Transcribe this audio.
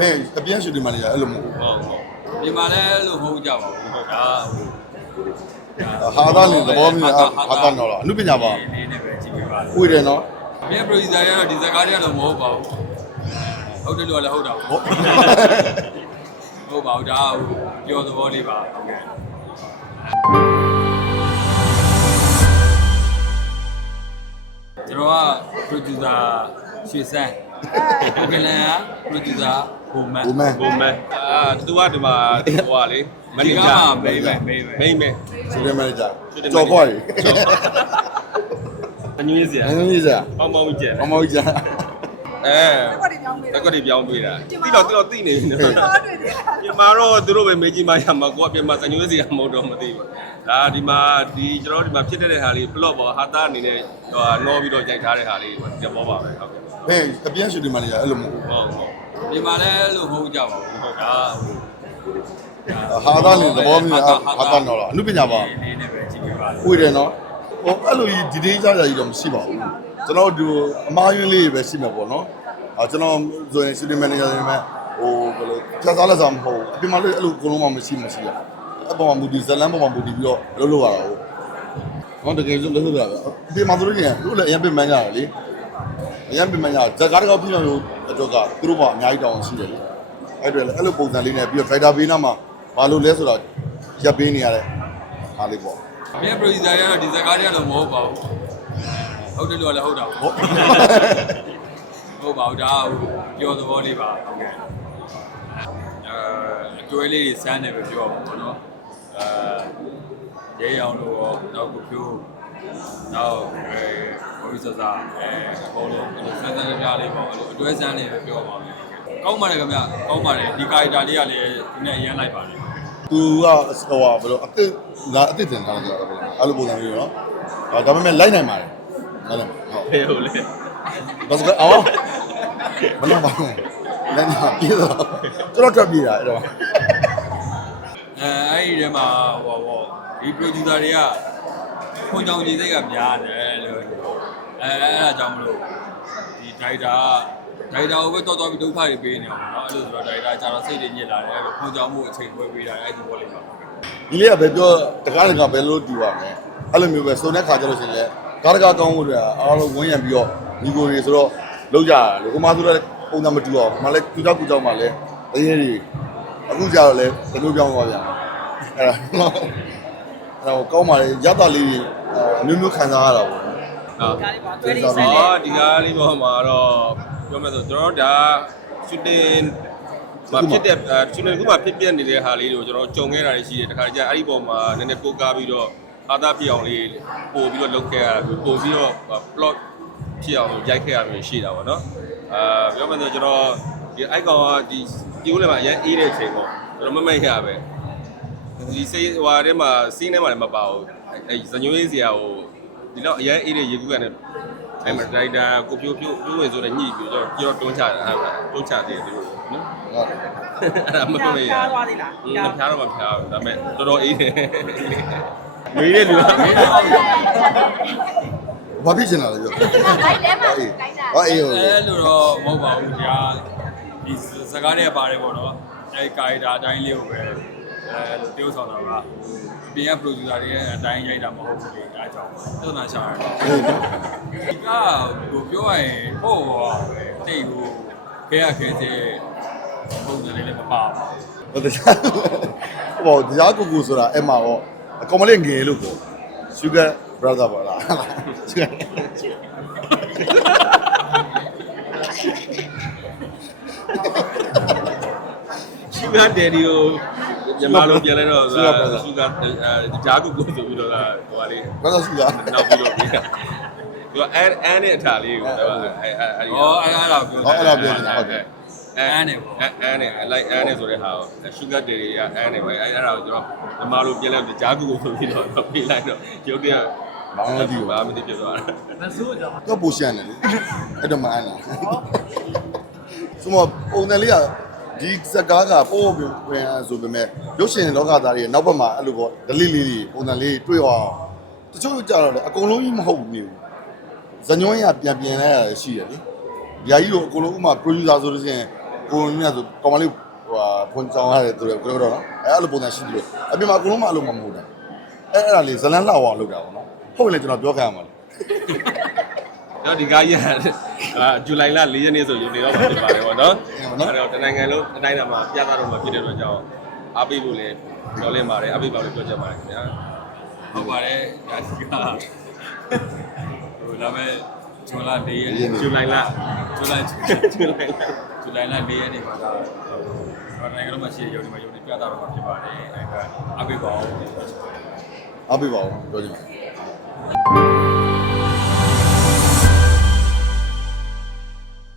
ဘယ်အပြင်းရှူတင်မှနေရအဲ့လိုမဟုတ်ဟုတ်ဟုတ်ဒီမှာလည်းလို့မဟုတ်ကြပါဘူးဟုတ်ဒါဟိုဘူးဟာသားနေသဘောမျိုးဟာဟာသားတော့လားအနုပညာပါနေနေပဲကြည့်ပြပါဝေတယ်နော်အပြင် producer ရတော့ဒီဇာတ်ကားတွေကတော့မဟုတ်ပါဘူးဟုတ်တယ်လို့လည်းဟုတ်တာပေါ့ဟုတ်ဟုတ်ပါဘူးဒါဟိုပျော်သဘောလေးပါဟုတ်ကဲ့ကျွန်တော်က producer ရွှေစန်းကလန်က producer ဘုံမန်ဘုံမန်ဘုံမဲအာသူကဒီမှာဟိုကလေမန်နေဂျာမိန်းပဲမိန်းပဲမိန်းမဲရှူတင်မန်နေဂျာကြော်ခွာရီအညွှန်းစရာအင်းကြီးစားပေါင်းပေါင်းကြီးကျန်အမောကြီးစားအဲတက်ကွက်တွေပြောင်းပေးတာတက်ကတွေပြောင်းတွေ့တာတိတော့တိတော့သိနေပြီနော်တော့တွေ့သေးတာမြန်မာတော့သူတို့ပဲမေးကြည့်မှရမှာကိုကပြန်မှာစညွှန်းစရာမဟုတ်တော့မသိဘူးဒါဒီမှာဒီကျွန်တော်တို့ဒီမှာဖြစ်တဲ့ဟာလေး plot ပေါ်ဟာတာအနေနဲ့ဟိုနောပြီးတော့ကြိုက်ထားတဲ့ဟာလေးဒီပေါ်ပါပဲဟုတ်ကဲ့ဘယ်အပြင်းရှူတင်မှနေရအဲ့လိုမဟုတ်ဟုတ်ဟုတ် ဒီမှာလည်းလို့မဟုတ်ကြပါဘူးဟုတ်ဒါဟိုဘူးဟာသားနေသဘောမျိုးဟာဟာသားတော့လားအနုပညာပါနေနေပဲကြည့်ပြပါဝေတယ်နော်ဟိုအဲ့လိုကြီးဒီဒေးကြကြကြီးတော့မရှိပါဘူးကျွန်တော်ဒီအမားယွင်းလေးပဲရှိမှာပေါ့နော်အာကျွန်တော်ဆိုရင်ရှူတင်မန်နေဂျာတွေမှာဟိုဘယ်လိုဖြတ်သားလက်ဆောင်မဟုတ်အပြင်မှာလည်းအဲ့လိုအကုန်လုံးမှမရှိမရှိရအပေါ်မှာမူဒီဇလန်ပေါ်မှာမူဒီပြီးတော့လုပ်လို့ရတာဟုတ်ဟောတကယ်လို့လုပ်လို့ရတယ်အပြင်မှာဆိုလို့ရှိရင်တို့လည်းအရင်ပြင်မှန်းကြတယ်လေ အရင်ပြင်မှန်းကြဇက်ကားတကောက်ပြည့်အောင်လို့အတွက်ကသူတို့ကအများကြီးတောင်းရှိတယ်လေအဲ့တွေလည်းအဲ့လိုပုံစံလေးနဲ့ပြီးတော့ driver ဘေးနားမှာဘာလို့လဲဆိုတော့ရပ်ပေးနေရတဲ့အားလေးပေါ့အပြင် producer ရတော့ဒီဇာတ်ကားတွေကတော့မဟုတ်ပါဘူးဟုတ်တယ်လို့လည်းဟုတ်တာပေါ့ဟုတ်ဟုတ်ပါဘူးဒါဟိုပျော်သဘောလေးပါဟုတ်ကဲ့အဲအတွဲလေးတွေစမ်းတယ်ပဲပြောပါဘောနော်အဲရဲရောင်လို့ရောနောက်ကိုဖြိုးနောက်အဲ ဘောရီဆာဆာအဲအကုန်လုံးအဲ့လိုစမ်းစမ်းကြလေးပေါ့အဲ့လိုအတွဲစမ်းလေးပဲပြောပါမယ်ကောင်းပါတယ်ခင်ဗျကောင်းပါတယ်ဒီကာရီတာလေးကလည်းဒီနေ့အရင်လိုက်ပါတယ်သူကဟိုဟာဘယ်လိုအစ်စ်လာအစ်စ်တင်ထားတယ်အဲ့လိုပုံစံမျိုးနော်အဲဒါပေမဲ့လိုက်နိုင်ပါတယ်လိုက်နိုင်ဟုတ်ဖေဟုတ်လေဘာစကအော်မနာပါနဲ့လည်းနာပြေတော့ကျွန်တော်တက်ပြေတာအဲ့တော့အဲအဲ့ဒီထဲမှာဟိုဟိုဒီ producer တွေကခွန်ကြောင်ကြီးစိတ်ကများတယ်လို့ အဲအဲ့ဒါကြောင့်မလို့ဒီဒရိုက်တာဒရိုက်တာကိုပဲတော်တော်ပြီးဒုက္ခတွေပေးနေအောင်နော်အဲ့လိုဆိုတော့ဒရိုက်တာကြာတော့စိတ်တွေညစ်လာတယ်အဲ့လိုခေါင်းကြောင်မှုအချိန်ပွဲပေးတာအဲ့ဒီဘောလေးပါဒီလေးကပဲပြောတကားတကားပဲလို့တူပါမယ်အဲ့လိုမျိုးပဲစုံတဲ့ခါကျလို့ရှိရင်လည်းကားတကားကောင်းဖို့တွေကအားလုံးဝန်းရံပြီးတော့ဒီကိုတွေဆိုတော့လောက်ကြတယ်လို့ဟိုမှာဆိုတော့ပုံစံမတူအောင်မလဲသူကြောက်ကူကြောက်မှလည်းတရေတွေအခုကြတော့လည်းဒီလိုပြောင်းသွားပြန်အဲ့ဒါအဲ့တော့ကောင်းပါလေရတာလေးတွေအမျိုးမျိုးခံစားရတာပေါ့ ဟုတ်ကားလေးပါတွေ့နေဆိုင်လေအော်ဒီကားလေးပေါ်မှာတော့ပြောမယ်ဆိုကျွန်တော်တို့ဒါရှူတင်မဖြစ်တဲ့ရှူတင်ခုမှဖြစ်ပြနေတဲ့ဟာလေးတွေကိုကျွန်တော်ကြုံခဲ့တာရှိတယ်တခါကျအဲ့ဒီပေါ်မှာနည်းနည်းပို့ကားပြီးတော့အာသာဖြစ်အောင်လေးပို့ပြီးတော့လုပ်ခဲ့ရတာပို့ပြီးတော့ plot ဖြစ်အောင်ရိုက်ခဲ့ရမျိုးရှိတာပေါ့နော်အာပြောမယ်ဆိုကျွန်တော်ဒီ icon ကဒီဒီဦးလည်းမှာအရင်အေးတဲ့အချိန်ပေါ့ကျွန်တော်မမိတ်ရပဲဒီစေးဟိုထဲမှာစီးထဲမှာလည်းမပါဘူးအဲဇညွေးစရာကို ဒီတော့အရင်အေးတဲ့ရေကူးကနေအဲ့မှာဒိုင်တာကိုပြိုပြိုပြိုးဝင်ဆိုတဲ့ညှိပြီးတော့ကြောတွန်းချတာအဲ့တွန်းချတယ်သူတို့နော်ဟုတ်အဲ့ဒါမမမေ့ရဖျားသွားသေးလားอืมမဖျားတော့မဖျားဘူးဒါပေမဲ့တော်တော်အေးတယ်မေးတဲ့လူကမေးတယ်ဘာဖြစ်ချင်တာလဲပြောလိုက်လဲမှာခိုင်းတာဟာအေးဟုတ်အဲ့လိုတော့မဟုတ်ပါဘူးကြာဒီစကားတွေကပါတယ်ပေါ့နော်အဲ့ကာရီတာအတိုင်းလေးကိုပဲ အဲလို tiêu ဆောင်တာကအပြင်က producer တွေရဲ့အတိုင်းရိုက်တာမဟုတ်ဘူးလေအဲအကြောင်းပြဿနာရှာရတယ်ဒီကဟိုပြောရရင်ဟိုဟောပဲတိတ်ကိုခဲရခဲတဲ့ပုံစံလေးလည်းမပါဘူးဟိုတရားဟိုတရားကိုကိုဆိုတာအဲ့မှာဟောအကောင်မလေးငယ်လို့ပေါ့ sugar brother ပါလား sugar ရှူဂါဒယ်ဒီကို မြန်မာလိုပြန်လဲတော့ရှူဂါရှူဂါဂျာကူကိုဆိုပြီးတော့ဟိုပါလေး brother sugar နောက်ပြီးတော့ပြီးတာသူကအဲအဲနဲ့အထာလေးကိုအဲအဲအဲဩအဲ့အဲ့ဒါပြောဟောအဲ့ဒါပြောနေတာဟုတ်တယ်အဲအဲနဲ့အဲနဲ့လိုက်အဲနဲ့ဆိုတဲ့ဟာကို sugar daddy ကအဲနဲ့ပဲအဲအဲ့ဒါကိုကျွန်တော်မြန်မာလိုပြန်လဲဂျာကူကိုဆိုပြီးတော့ပြေးလိုက်တော့ရုပ်တရက်ဘာမှမသိဘူးဘာမှမသိပြသွားတာတော့ပူရှန်တယ်လေအဲ့တော့မအမ်းလားဆိုမပုံတယ်လေးက ဒီစကားကပို့ပြန်ဆိုပေမဲ့ရုပ်ရှင်လောကသားတွေနောက်ဘက်မှာအဲ့လိုပေါ့ဒလိလေးတွေပုံစံလေးတွေ့အောင်တချို့ကြတော့လေအကုန်လုံးကြီးမဟုတ်ဘူးနေဘူးဇညွန်းရပြန်ပြန်လဲရရှိတယ်လေ။ညာကြီးတို့အကုန်လုံးဥမာ producer ဆိုလို့ရှိရင်ကိုမြတ်ဆိုကောင်မလေးဟိုဟာဖွန်ချောင်းရတယ်သူတို့ကတော့နော်အဲအဲ့လိုပုံစံရှိတယ်လို့အပြင်မှာအကုန်လုံးမအဲ့လိုမမဟုတ်တယ်အဲ့အဲ့ဒါလေးဇလန်းလောက်အောင်လုပ်တာပေါ့နော်ဟုတ်ပြီလေကျွန်တော်ပြောခံရမှာလေတော့ဒီကားရအာဇူလိုင်လ4ရက်နေ့ဆိုယူနေတော့မှာဖြစ်ပါတယ်ပေါ့နော် အဲ့တော့တနိုင်ငံလုံးအတိုင်းအတာမှာပြသတော့မှာဖြစ်တဲ့အတွက်ကြောင့်အားပေးဖို့လည်းပြောလင့်ပါတယ်အားပေးပါလို့ပြောချင်ပါတယ်ခင်ဗျာဟုတ်ပါတယ်ဒါစီကဟိုဒါမဲ့ဇွန်လ၄ရက်နေ့ဇူလိုင်လဇူလိုင်ဇူလိုင်လဇူလိုင်လ၄ရက်နေ့မှာဒါဟိုနိုင်ငံလုံးမှာရှိတဲ့ရုံဒီမှာရုံဒီပြတာတော့မှာဖြစ်ပါတယ်အဲ့ကအပိပါအောင်အားပေးပါဦးပြောချင်ပါတယ်